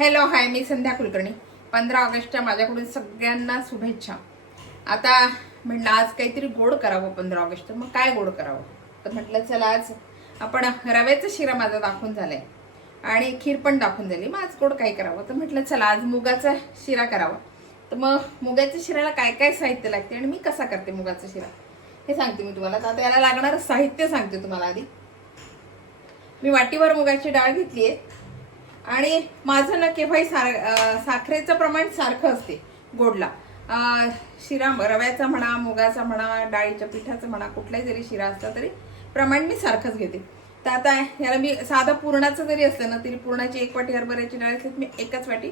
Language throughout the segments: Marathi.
हॅलो हाय, मी संध्या कुलकर्णी. 15 ऑगस्टच्या माझ्याकडून सगळ्यांना शुभेच्छा. आता म्हटलं आज काहीतरी गोड करावं 15 ऑगस्ट. मग काय गोड करावं तर म्हटलं चला आज आपण रव्याचा शिरा माझा दाखवून झालाय आणि खीर पण दाखवून झाली. मग आज गोड काय करावं तर म्हटलं चला आज मुगाचा शिरा करावा. तर मग मुगाच्या शिऱ्याला काय काय साहित्य लागते आणि मी कसा करते मुगाचा शिरा हे सांगते मी तुम्हाला. तर आता याला लागणारं साहित्य सांगते तुम्हाला. आधी मी वाटीभर मुगाची डाळ घेतली आहे आणि माझं ना केव्हाही साखरेचं प्रमाण सारखं असते गोडला. शिरा रव्याचा म्हणा, मुगाचा म्हणा, डाळीच्या पिठाचं म्हणा, कुठलाही जरी शिरा असला तरी प्रमाण मी सारखंच घेते. तर आता याला मी साधा पुरणाचं जरी असलं ना तरी पुरणाची 1 वाटी हरभऱ्याची डाळ असली मी 1च वाटी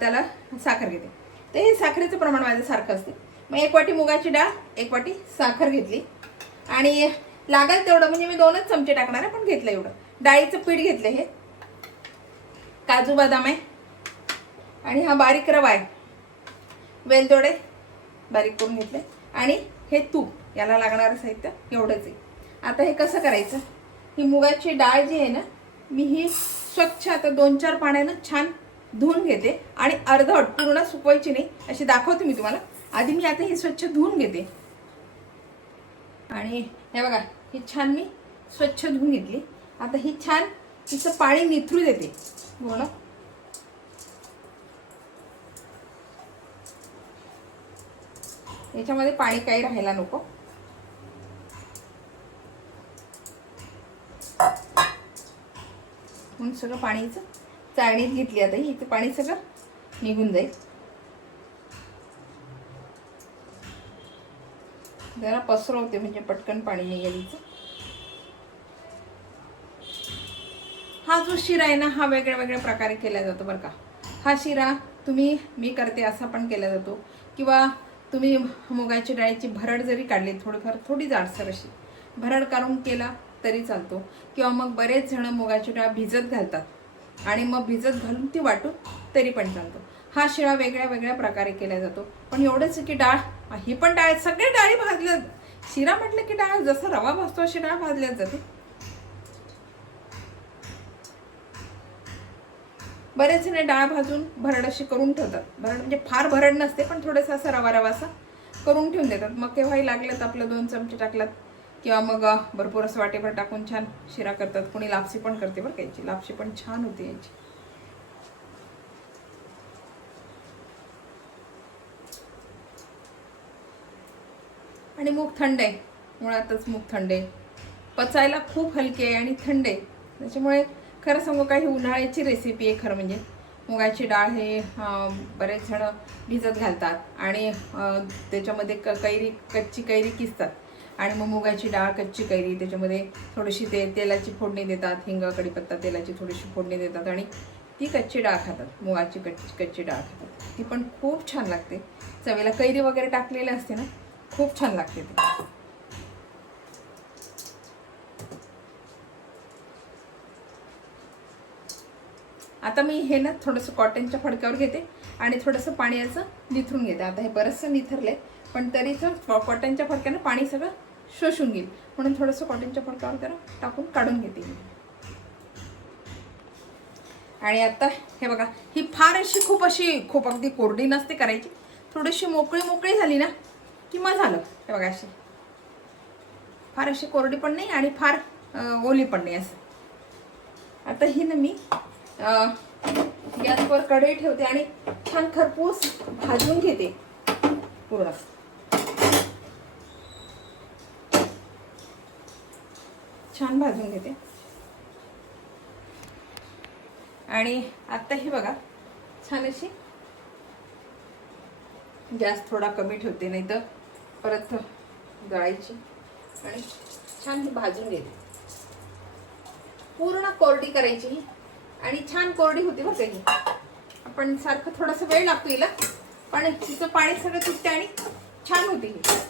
त्याला साखर घेते. तर हे साखरेचं प्रमाण माझं सारखं असते. मग 1 वाटी मुगाची डाळ, 1 वाटी साखर घेतली आणि लागेल तेवढं म्हणजे मी 2च चमचे टाकणार आहे पण घेतलं एवढं. डाळीचं पीठ घेतलं, हे काजू बदाम आहे आणि हा बारीक रवा आहे, वेलदोडे बारीक करून घेतले आणि हे तूप. याला लागणारं साहित्य एवढंच आहे. आता हे कसं करायचं, ही मुगाची डाळ जी आहे ना मी ही स्वच्छ आता 2-4 पाण्यानं छान धुवून घेते आणि अर्धवट पूर्ण सुकवायची नाही अशी दाखवते मी तुम्हाला. आधी मी आता ही स्वच्छ धुवून घेते आणि हे बघा ही छान मी स्वच्छ धुवून घेतली. आता ही छान तिचं पाणी निथरू देते पूर्ण. याच्यामध्ये पाणी काही राहायला नको. म्हणून सगळं पाणीचं चाळणीत घेतली. आता ही इथं पाणी सगळं निघून जाईल. जरा पसरवते म्हणजे पटकन पाणी निघेल हिचं. हा जो शिरा आहे ना हा वेगळ्या वेगळ्या प्रकारे केला जातो बरं का. हा शिरा मी करते असा पण केला जातो किंवा तुम्ही मुगाची डाळीची भरड जरी काढली थोडीफार थोडी जाडसर अशी भरड काढून केला तरी चालतो. किंवा मग बरेच जण मुगाची डाळ भिजत घालतात आणि मग भिजत घालून ती वाटून तरी पण चालतो. हा शिरा वेगळ्या वेगळ्या प्रकारे केला जातो. पण एवढंच की डाळ ही पण डाळ, सगळ्या डाळी भाजल्या. शिरा म्हटलं की डाळ जसं रवा भाजतो अशी डाळ भाजल्याच जाते. बरेच जण डाळ भाजून भरड अशी करून ठेवतात. भरड म्हणजे फार भरड नसते पण थोडंसं असं रवा रवासा करून ठेवून देतात. मग केव्हाही लागलं तर आपलं 2 चमचे टाकलात किंवा मग भरपूर असं वाटेभर टाकून छान शिरा करतात. कोणी लापसी पण करते बरं का. याची लापसी पण छान होते याची. आणि मूग थंड आहे, मुळातच मूग थंड आहे, पचायला खूप हलके आहे आणि थंड आहे. त्याच्यामुळे खरं सांगू का ही उन्हाळ्याची रेसिपी आहे. खरं म्हणजे मुगाची डाळ हे बरेच जण भिजत घालतात आणि त्याच्यामध्ये कच्ची कैरी किसतात आणि मग मुगाची डाळ कच्ची कैरी त्याच्यामध्ये थोडीशी तेलाची फोडणी देतात. हिंग, कढीपत्ता, तेलाची थोडीशी फोडणी देतात आणि ती कच्ची डाळ खातात. मुगाची कच्ची डाळ खातात. ती पण खूप छान लागते चवीला. कैरी वगैरे टाकलेली असते ना, खूप छान लागते ती. आता मी हे ना थोडंसं कॉटनच्या फडक्यावर घेते आणि थोडंसं पाणी असं निथरून घेते. आता हे बरंचसं निथरले पण तरीच कॉटनच्या फडक्यानं पाणी सगळं शोषून घेईल म्हणून थोडंसं कॉटनच्या फडक्यावर जरा टाकून काढून घेते मी. आणि आता हे बघा ही फार अशी खूप अगदी कोरडी नसते करायची. थोडीशी मोकळी झाली ना की मग झालं. हे बघा अशी फार अशी कोरडी पण नाही आणि फार ओली पण नाही असं. आता ही ना मी गॅसवर कढई ठेवते आणि छान खरपूस भाजून घेते पूर्ण. छान भाजून घेते आणि आता हे बघा छान अशी गॅस थोडा कमी ठेवते नाही तर परत जळायची. आणि छान भाजून घेते. पूर्ण कोरडी करायची आणि छान कोरडी होती बघा ही. आपण सारखं थोडासा वेळ लागतो हिला पण तिचं पाणी सगळं सुटते आणि छान होते ही.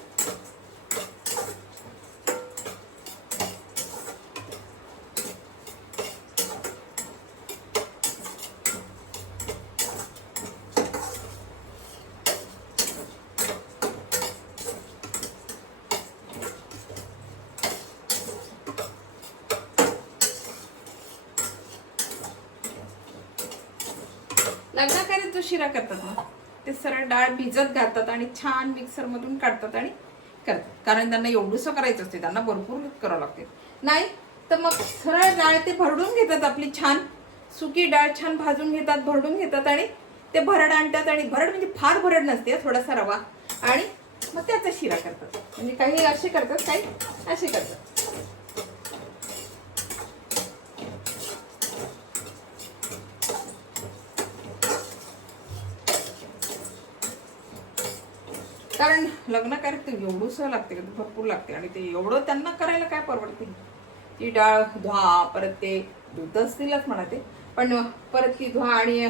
लग्नाकार्यात जो शिरा करतात ना ते सरळ डाळ भिजत घालतात आणि छान मिक्सर मधून काढतात आणि करतात, कारण त्यांना एवढंसं करायचं असते, त्यांना भरपूर करावं लागते. नाही तर मग सरळ डाळ ते भरडून घेतात, आपली छान सुकी डाळ छान भाजून घेतात, भरडून घेतात आणि ते भरड आणतात. आणि भरड म्हणजे फार भरड नसते, थोडासा रवा, आणि मग त्याचा शिरा करतात. म्हणजे काही असे करतात, काही असे करतात. कारण लग्न कार्यात ते एवढंसं लागते, भरपूर लागते, आणि ते एवढं त्यांना करायला काय परवडते. ती डाळ धुवा, परत ते दूध असतीलच म्हणा ते, पण परत ती धुवा आणि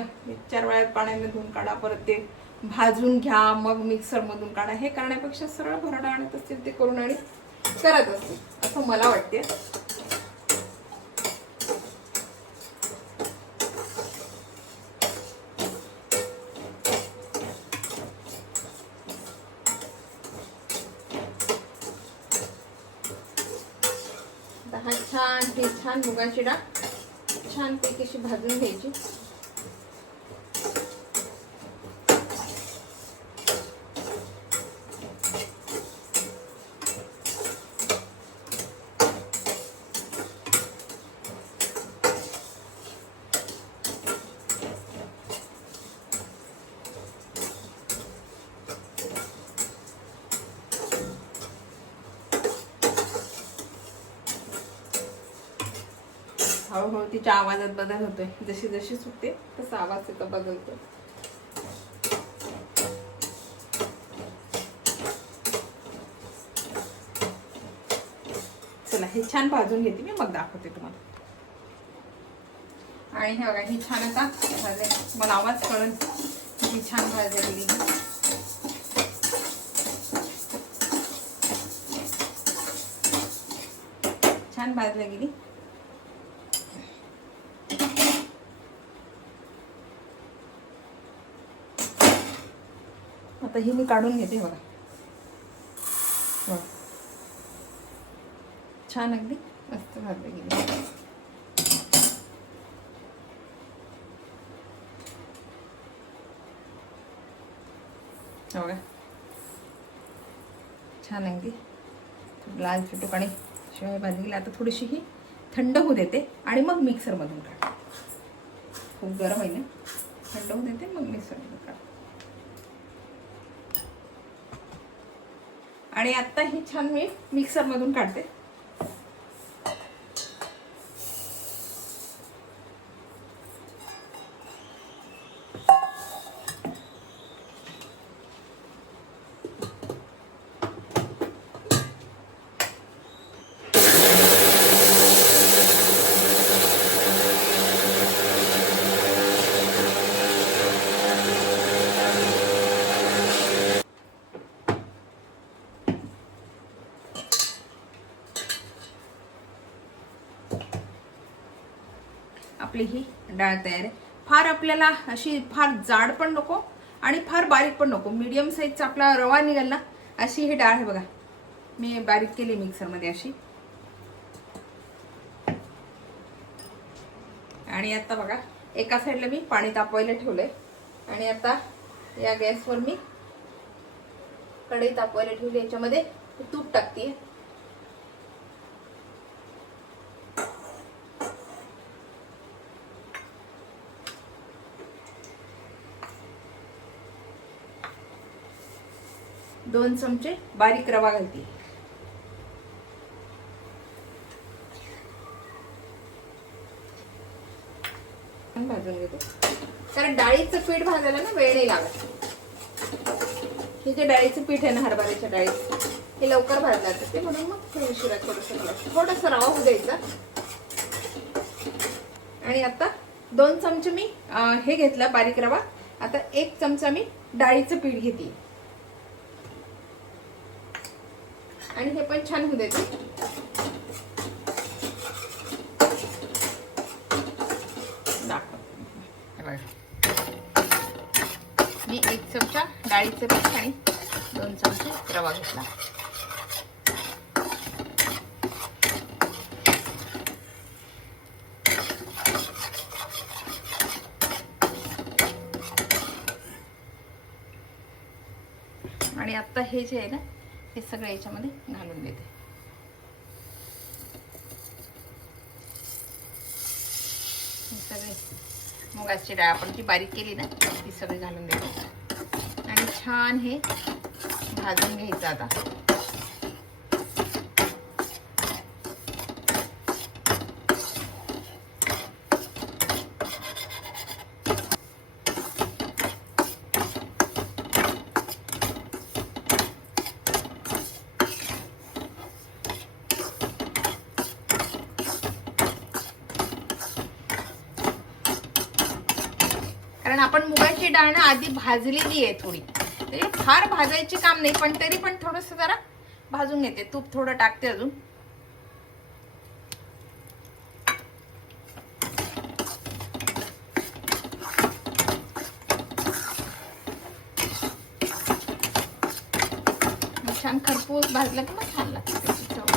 4 वेळा पाण्याने धुवून काढा, परत ते भाजून घ्या, मग मिक्सर मधून काढा. हे करण्यापेक्षा सरळ भरडा आणत असतील ते करून आणि करत असतील, असं मला वाटते. हा छान मुगाची डाळ छान पैकी अशी भाजून घ्यायची. हळूहळू तिच्या आवाजात बदल होतोय, जशी जशी सुटते तसा आवाज तिचा बदलतो. चला हे छान भाजून घेते मी, मग दाखवते तुम्हाला. आणि हे बघा ही छान आता भाजले, मला आवाज कळून ही छान भाजलेली, छान भाजल्या गेली. आता ही मी काढून घेते. बघा छान अगदी मस्त भाजली गेली. बघा छान अगदी लाल चुटूक आणि शिवाय भाजली गेली. आता थोडीशी ही थंड होऊ देते आणि मग मिक्सर मधून काढ. खूप गरम आहे ना, थंड होऊ देते मग मिक्सर मधून काढ. आणि आता ही छान मी मिक्सर मधून काढते. आपली ही डाळ तयार आहे. फार आपल्याला अशी फार जाड पण नको आणि फार बारीक पण नको, मीडियम साईजचा आपला रवा निघाल ना अशी ही डाळ आहे. बघा मी बारीक केली मिक्सर मध्ये अशी. आणि आता बघा एका साईडला मी पाणी तापवायला ठेवलंय आणि आता या गॅसवर मी कढई तापवायला ठेवली, याच्यामध्ये तूप टाकते. दोन चमचे बारीक रवा घालते. भाजून घेते, कारण डाळीचं पीठ भाजायला ना वेळ नाही लागत. हे जे डाळीचं पीठ आहे ना हरभऱ्याच्या डाळीचं, हे लवकर भाजलं जाते, म्हणून मग उशिरा थोडंसं रवा होऊ द्यायचा. आणि आता 2 चमचे मी हे घेतलं बारीक रवा. आता 1 चमचा मी डाळीचं पीठ घेते आणि हे पण छान होऊ द्यायचं. मी 1 चमचा डाळीचं पीठ आणि 2 चमचे रवा घेतला. आणि आता हे जे आहे ना हे सगळं याच्यामध्ये घालून देते. हे सगळे मुगाची डाळ आपण जी बारीक केली ना ती सगळी घालून देते आणि छान हे भाजून घ्यायचं आता. कारण आपण मुगाची डाळ ना आधी भाजलेली आहे थोडी, तरी फार भाजायची काम नाही, पण तरी पण थोडस जरा भाजून घेते. तूप थोडं टाकते अजून. छान खरपूस भाजलं की मग छान लागते त्याची चव.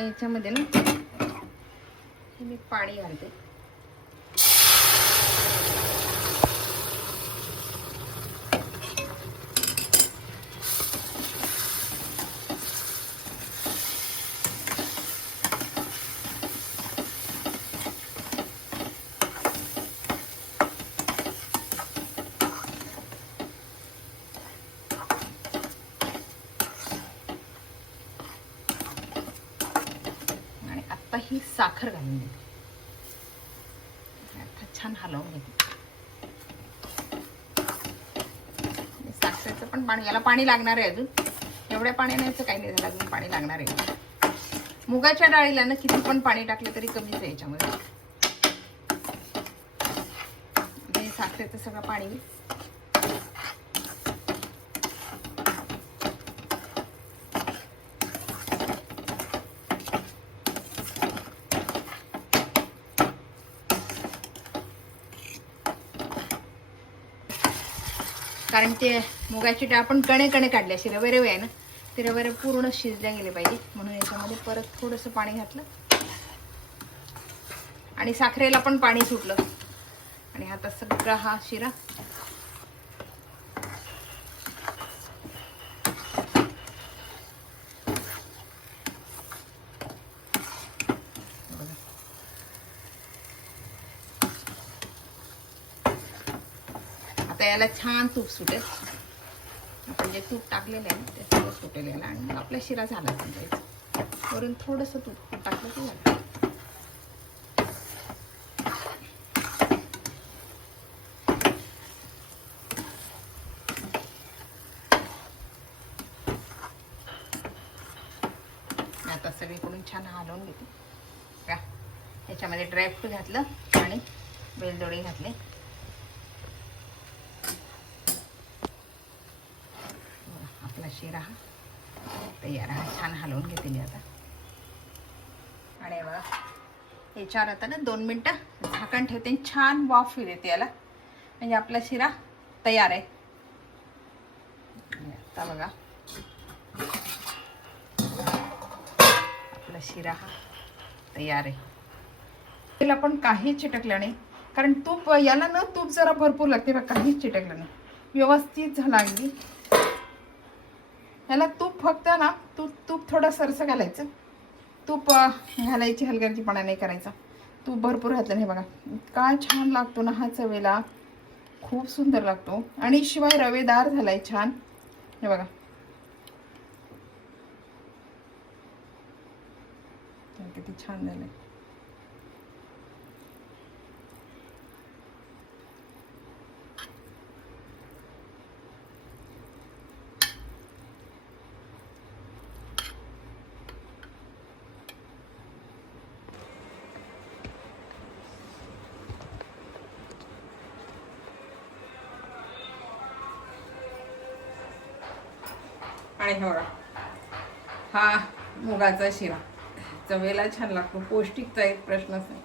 याच्यामध्ये ना हे मी पाणी घालते. ही साखर घालून देते. आता छान हलवून घेते. साखरेचं पण पाणी, याला पाणी लागणार आहे अजून. एवढ्या पाण्याने काही नाही झालं, अजून पाणी लागणार आहे. मुगाच्या डाळीला ना किती पण पाणी टाकलं तरी कमीच आहे याच्यामध्ये. साखरेचं सगळं पाणी कारण ते मुगाची डाळ आपण कणे कणे काढले असे रवे रवे आहे ना, ते रवे रवे पूर्ण शिजल्या गेले पाहिजे, म्हणून याच्यामध्ये परत थोडंसं पाणी घातलं आणि साखरेला पण पाणी सुटलं. आणि आता सगळा हा शिरा याला छान तूप सुटेल. आपण जे तूप टाकलेलं आहे ते सगळं सुटेल याला आणि मग आपला शिरा झाला समजायचा. वरून थोडंसं तूप टाकलं की झालं. आता सगळीकडून छान हलवून घेते का. याच्यामध्ये ड्रायफ्रूट घातलं आणि वेलदोडे घातले. शिरा हा तयार आहे. छान हलवून घेते मी आता. आणि बघा याच्यावर आता ना 2 मिनिटं झाकण ठेवते, छान वाफ देते याला, म्हणजे आपला शिरा तयार आहे. आता बघा आपला शिरा हा तयार आहे. त्याला पण काही चिटकलं नाही, कारण तूप याला ना तूप जरा भरपूर लागते बघा. काहीच चिटकलं नाही, व्यवस्थित झाला अगदी. याला तूप फक्त ना तूप थोडं सरसं घालायचं. तूप घालायची हलगर्जीपणा नाही करायचा. तूप भरपूर घातलं नाही बघा, इतका छान लागतो ना हा चवेला, खूप सुंदर लागतो. आणि शिवाय रवेदार झालाय छान. हे बघा किती छान झालंय. आणि बघा हा मुगाचा शिरा चवेला छान लागतो. पौष्टिकचा एक प्रश्नच नाही.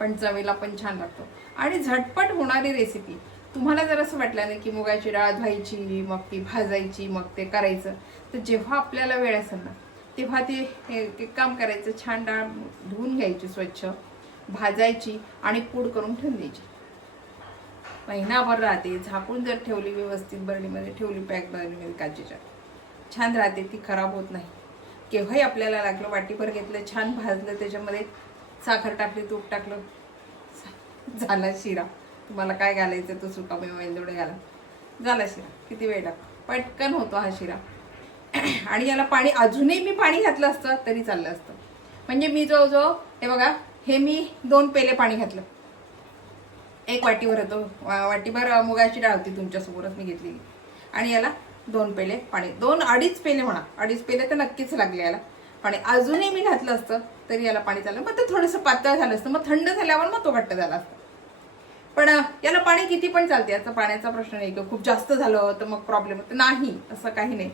पण चवीला पण छान लागतो आणि झटपट होणारी रेसिपी. तुम्हाला जर असं वाटलं नाही की मुगाची डाळ धुवायची, मग ती भाजायची, मग ते करायचं, तर जेव्हा आपल्याला वेळ असेल ना तेव्हा ते एक काम करायचं, छान डाळ धुवून घ्यायची, स्वच्छ भाजायची आणि पूड करून ठेवून द्यायची. महिनाभर राहते. झाकून जर ठेवली, व्यवस्थित बरणीमध्ये ठेवली, पॅक बरणीमध्ये काचेच्या, छान राहते, ती खराब होत नाही. केव्हाही आपल्याला लागलं, वाटीभर घेतलं, छान भाजलं, त्याच्यामध्ये साखर टाकली, तूप टाकलं, झाला शिरा. तुम्हाला काय घालायचं तो सुका मेवा वेलदोडे घाला, झाला शिरा. किती वेळ लागतो, पटकन होतो हा शिरा. आणि याला पाणी अजूनही मी पाणी घातलं असतं तरी चाललं असतं. म्हणजे मी जवळजवळ हे बघा, हे मी 2 पेले पाणी घातलं. 1 वाटीवर होतो, वाटीभर मुगाची डाळ होती तुमच्यासमोरच मी घेतली, आणि याला 2 पेले पाणी, 2-2.5 पेले म्हणा, 2.5 पेले तर नक्कीच लागले याला पाणी. अजूनही मी घातलं असतं तरी याला पाणी चाललं. मग ते थोडंसं पातळ झालं असतं, मग थंड झाल्यावर मग तो घट्ट झाला असता. पण याला पाणी किती पण चालते, याचा पाण्याचा प्रश्न नाही की खूप जास्त झालं तर मग प्रॉब्लेम होतो, नाही, असं काही नाही.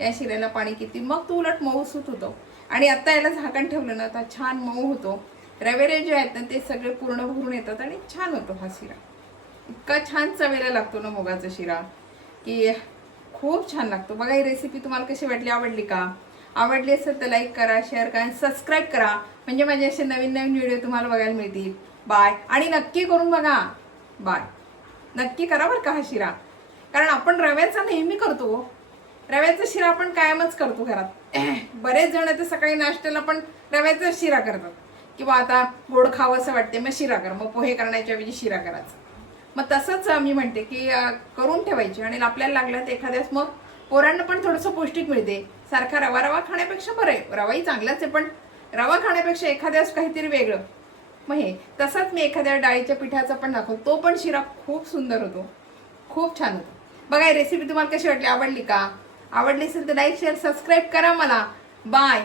या शिऱ्याला पाणी किती, मग तो उलट मऊसूत होतो. आणि आता याला झाकण ठेवलं ना तर छान मऊ होतो. रवेरे जे आहेत ना ते सगळे पूर्ण भरून येतात आणि छान होतो हा शिरा. इतका छान चवीला लागतो ना मुगाचा शिरा की खूप छान लागतो. बघा, ही रेसिपी तुम्हाला कशी वाटली, आवडली का? आवडली असेल तर लाईक करा, शेअर करा आणि सबस्क्राईब करा, म्हणजे माझे असे नवीन नवीन व्हिडिओ तुम्हाला बघायला मिळतील. बाय. आणि नक्की करून बघा, बाय, नक्की करा बरं का हा शिरा, कारण आपण रव्याचा नेहमी करतो. रव्याचा शिरा आपण कायमच करतो घरात. बरेच जण तर सकाळी नाश्त्याला पण रव्याचा शिरा करतात, किंवा आता गोड खावं असं वाटते, मग शिरा कर, मग पोहे करण्याच्या ऐवजी शिरा करायचा. मग तसंच मी म्हणते की करून ठेवायची, आणि आपल्याला लागलं तर एखाद्यास मग पोरांना पण थोडंसं पौष्टिक मिळते. सारखा रवा रवा खाण्यापेक्षा, बरं आहे रवाही चांगलाच आहे, पण रवा खाण्यापेक्षा एखाद्यास काहीतरी वेगळं. मग हे तसंच मी एखाद्या डाळीच्या पिठाचा पण दाखवतो, तो पण शिरा खूप सुंदर होतो, खूप छान होतो. बघा, ही रेसिपी तुम्हाला कशी वाटली, आवडली का? आवडली असेल तर लाईक शेअर सबस्क्राईब करा मला. बाय.